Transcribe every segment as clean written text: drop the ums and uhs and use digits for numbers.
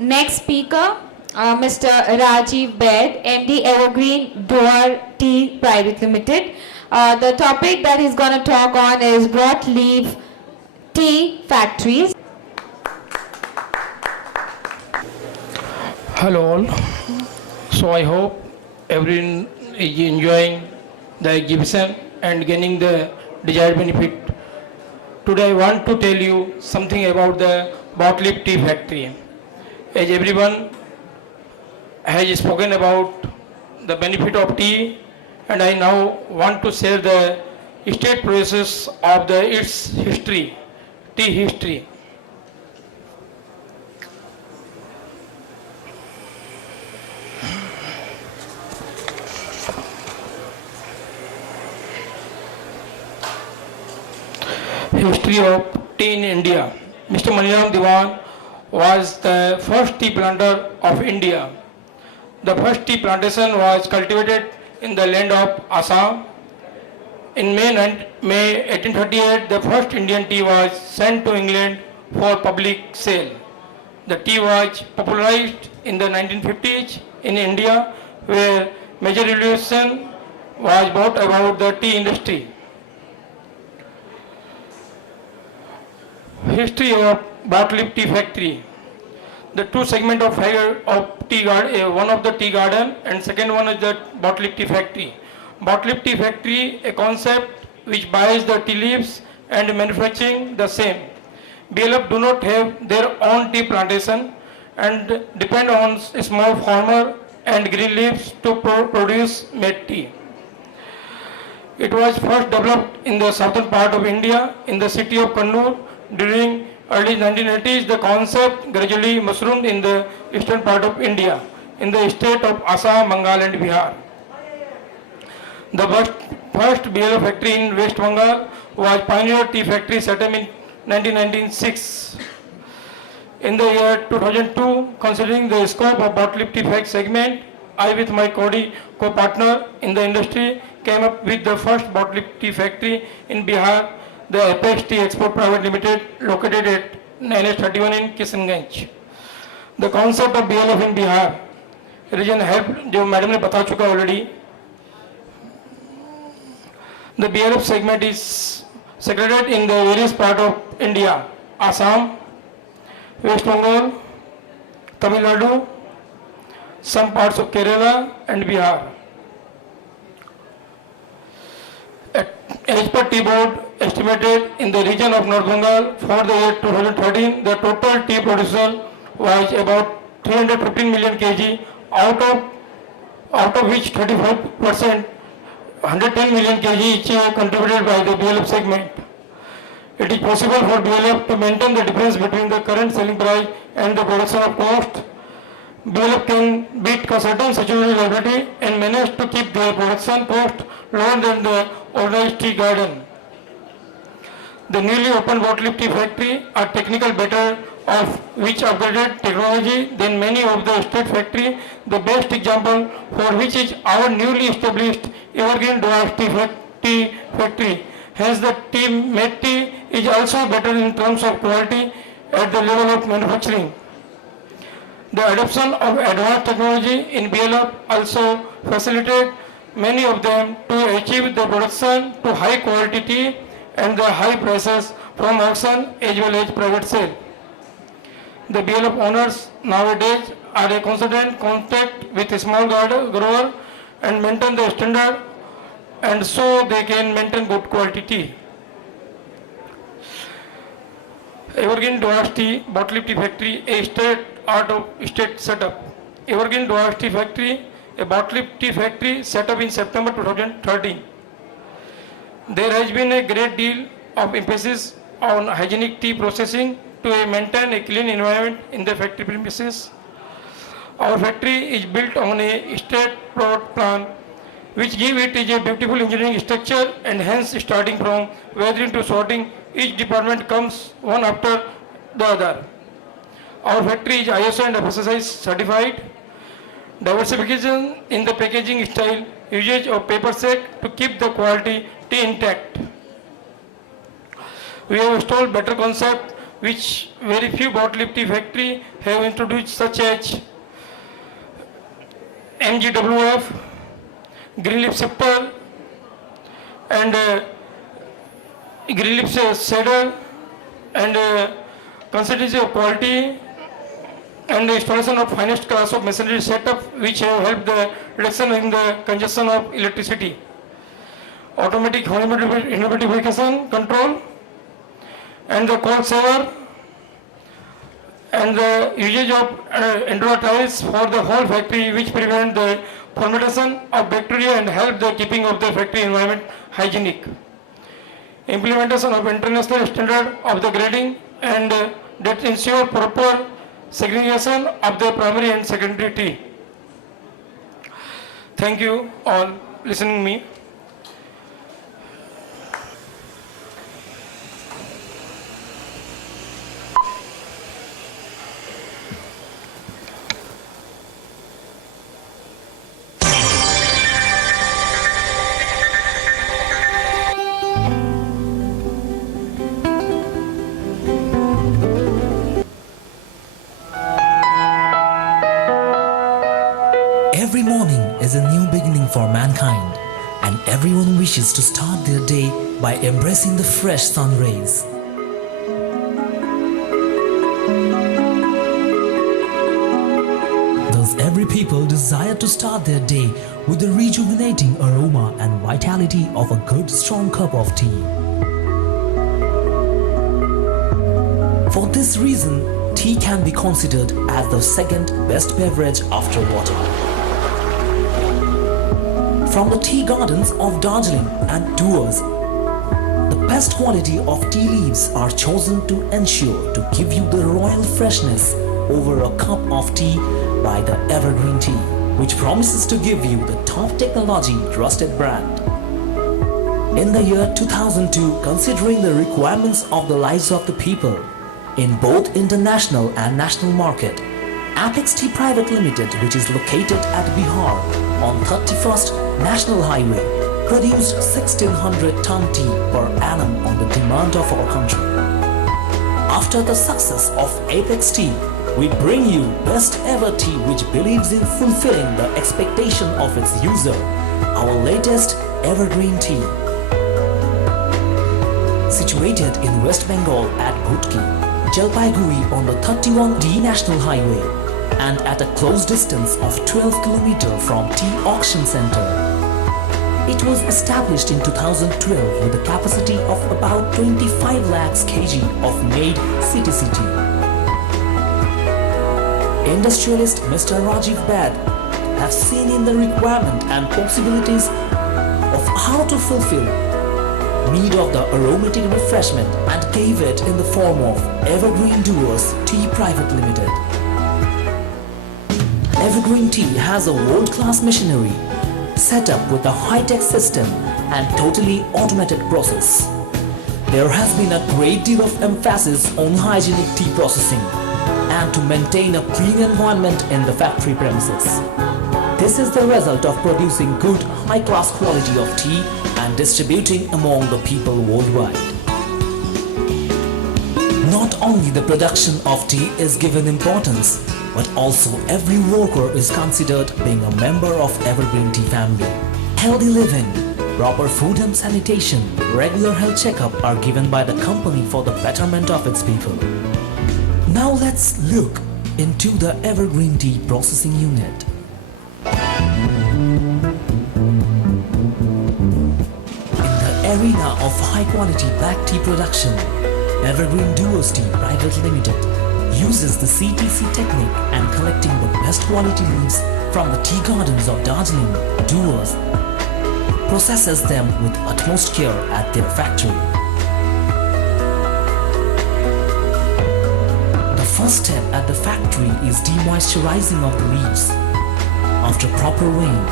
Next speaker, Mr. Rajiv Baid, MD Evergreen Door Tea Private Limited. The topic that he's going to talk on is broadleaf tea factories. Hello all. So I hope everyone is enjoying the exhibition and gaining the desired benefit. Today I want to tell you something about the Botlip Tea Factory. As everyone has spoken about the benefit of tea, and I now want to share the state process of its history, tea history. History of tea in India. Mr. Maniram Diwan was the first tea planter of India. The first tea plantation was cultivated in the land of Assam. In May 1838, the first Indian tea was sent to England for public sale. The tea was popularized in the 1950s in India, where major revolution was brought about the tea industry. History of Botlip Tea Factory. The two segments of tea garden, one of the tea garden and second one is the Botlip Tea Factory. Botlip Tea Factory, a concept which buys the tea leaves and manufacturing the same. BLF do not have their own tea plantation and depend on a small farmer and green leaves to produce made tea. It was first developed in the southern part of India in the city of Kannur. During early 1980s, the concept gradually mushroomed in the eastern part of India, in the state of Assam, Bengal and Bihar. The first BLF factory in West Bengal was Pioneer Tea Factory set up in 1996. In the year 2002, considering the scope of Botlip Tea Factory segment, I with my co-partner in the industry came up with the first Botlip Tea Factory in Bihar, the Apex Tea Export Private Limited, located at NS31 in Kishanganj. The concept of BLF in Bihar region helped, जो madam ने बता चुका already. The BLF segment is segregated in the various parts of India: Assam, West Bengal, Tamil Nadu, some parts of Kerala and Bihar. As per Tea Board estimated in the region of North Bengal for the year 2013, the total tea production was about 315 million kg, out of which 35%, 110 million kg each contributed by the BLF segment. It is possible for BLF to maintain the difference between the current selling price and the production of cost. BLF can beat certain saturated liability and manage to keep their production cost lower than the organized tea garden. The newly opened Botlip Tea Factory are technical better of which upgraded technology than many of the state factory. The best example for which is our newly established Evergreen Dwarf Tea Factory. Hence the made tea is also better in terms of quality at the level of manufacturing. The adoption of advanced technology in BLF also facilitated many of them to achieve the production to high quality tea and the high prices from auction as well as private sale. The BLF owners nowadays are in constant contact with a small grower and maintain the standard, and so they can maintain good quality tea. Evergreen Dwarf Tea Botlip Tea Factory, a state setup. Evergreen Dwarf Tea Factory, a Botlip Tea Factory set up in September 2013. There has been a great deal of emphasis on hygienic tea processing to maintain a clean environment in the factory premises. Our factory is built on a state plot plan which give it a beautiful engineering structure, and hence starting from weathering to sorting, each department comes one after the other. Our factory is ISO and FSSAI certified. Diversification in the packaging style, usage of paper sack to keep the quality tea intact. We have installed better concept which very few bottle tea factory have introduced, such as MGWF, green leaf simple, and green leaf cedar, and consistency of quality, and the installation of finest class of machinery setup, which have helped the reduction in the consumption of electricity. Automatic humidification control, and the cold shower, and the usage of indoor tiles for the whole factory, which prevent the fermentation of bacteria and help the keeping of the factory environment hygienic. Implementation of international standard of the grading, and that ensure proper segregation of the primary and secondary tea. Thank you all listening me. Every morning is a new beginning for mankind, and everyone wishes to start their day by embracing the fresh sun rays. Thus, every people desire to start their day with the rejuvenating aroma and vitality of a good strong cup of tea. For this reason, tea can be considered as the second best beverage after water. From the tea gardens of Darjeeling and Duars, the best quality of tea leaves are chosen to ensure to give you the royal freshness over a cup of tea by the Evergreen Tea, which promises to give you the top technology trusted brand. In the year 2002, considering the requirements of the lives of the people in both international and national market, Apex Tea Private Limited, which is located at Bihar on 31st National Highway, produced 1600 ton tea per annum on the demand of our country. After the success of Apex Tea, we bring you best ever tea which believes in fulfilling the expectation of its user, our latest Evergreen Tea. Situated in West Bengal at Bhutki, Jalpaiguri on the 31D National Highway, and at a close distance of 12 km from Tea Auction Center. It was established in 2012 with a capacity of about 25 lakhs kg of made CTC tea. Industrialist Mr. Rajiv Bad have seen in the requirement and possibilities of how to fulfill need of the aromatic refreshment and gave it in the form of Evergreen Duos Tea Private Limited. Evergreen Tea has a world-class machinery set up with a high-tech system and totally automated process. There has been a great deal of emphasis on hygienic tea processing and to maintain a clean environment in the factory premises. This is the result of producing good, high-class quality of tea and distributing among the people worldwide. Not only the production of tea is given importance, but also every worker is considered being a member of Evergreen Tea family. Healthy living, proper food and sanitation, regular health checkup are given by the company for the betterment of its people. Now let's look into the Evergreen Tea processing unit. In the arena of high quality black tea production, Evergreen Duos Tea Private Limited uses the CTC technique and collecting the best quality leaves from the tea gardens of Darjeeling, Duos, processes them with utmost care at their factory. The first step at the factory is demoisturizing of the leaves after proper rain.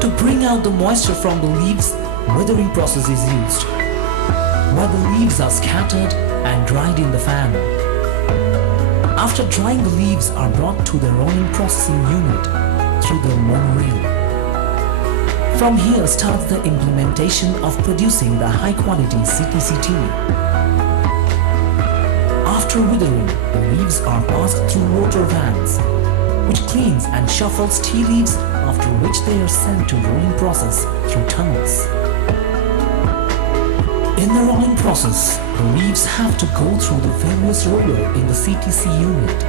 To bring out the moisture from the leaves, weathering process is used, where the leaves are scattered and dried in the fan. After drying, the leaves are brought to the rolling processing unit through the monorail. From here starts the implementation of producing the high quality CTC tea. After withering, the leaves are passed through water vans, which cleans and shuffles tea leaves, after which they are sent to rolling process through tunnels. In the rolling process, the leaves have to go through the various roller in the CTC unit.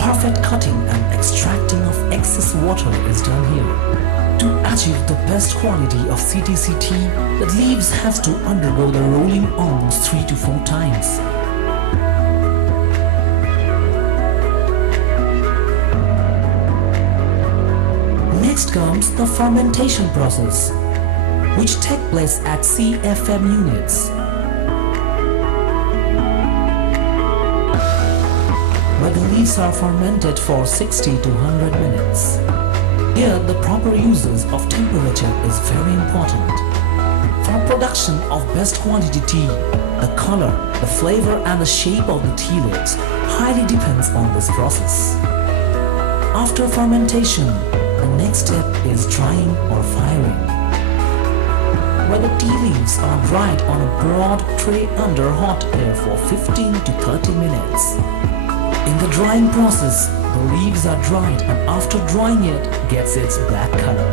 Perfect cutting and extracting of excess water is done here. To achieve the best quality of CTC tea, the leaves has to undergo the rolling almost 3 to 4 times. Next comes the fermentation process, which take place at CFM units, where the leaves are fermented for 60 to 100 minutes. Here, the proper uses of temperature is very important. For production of best quality tea, the color, the flavor and the shape of the tea leaves highly depends on this process. After fermentation, the next step is drying or firing, where the tea leaves are dried on a broad tray under hot air for 15 to 30 minutes. In the drying process, the leaves are dried and after drying it gets its black color.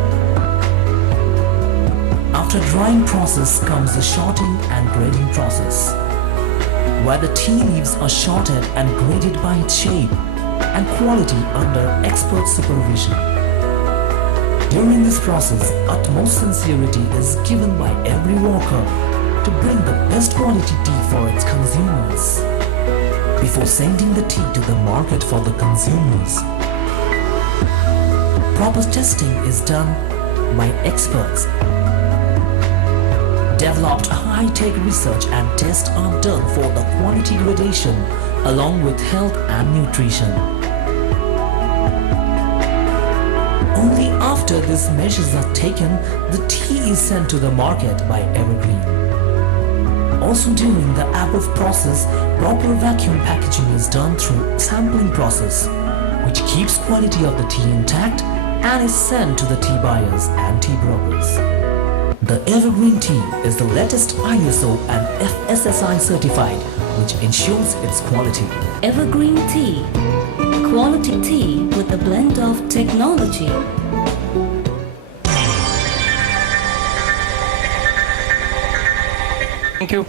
After drying process comes the sorting and grading process, where the tea leaves are sorted and graded by its shape and quality under expert supervision. During this process, utmost sincerity is given by every worker to bring the best quality tea for its consumers. Before sending the tea to the market for the consumers, proper testing is done by experts. Developed high-tech research and tests are done for the quality gradation along with health and nutrition. Only after these measures are taken, the tea is sent to the market by Evergreen. Also during the above process, proper vacuum packaging is done through sampling process, which keeps quality of the tea intact and is sent to the tea buyers and tea brokers. The Evergreen tea is the latest ISO and FSSI certified, which ensures its quality. Evergreen Tea. Quality tea with a blend of technology. Thank you.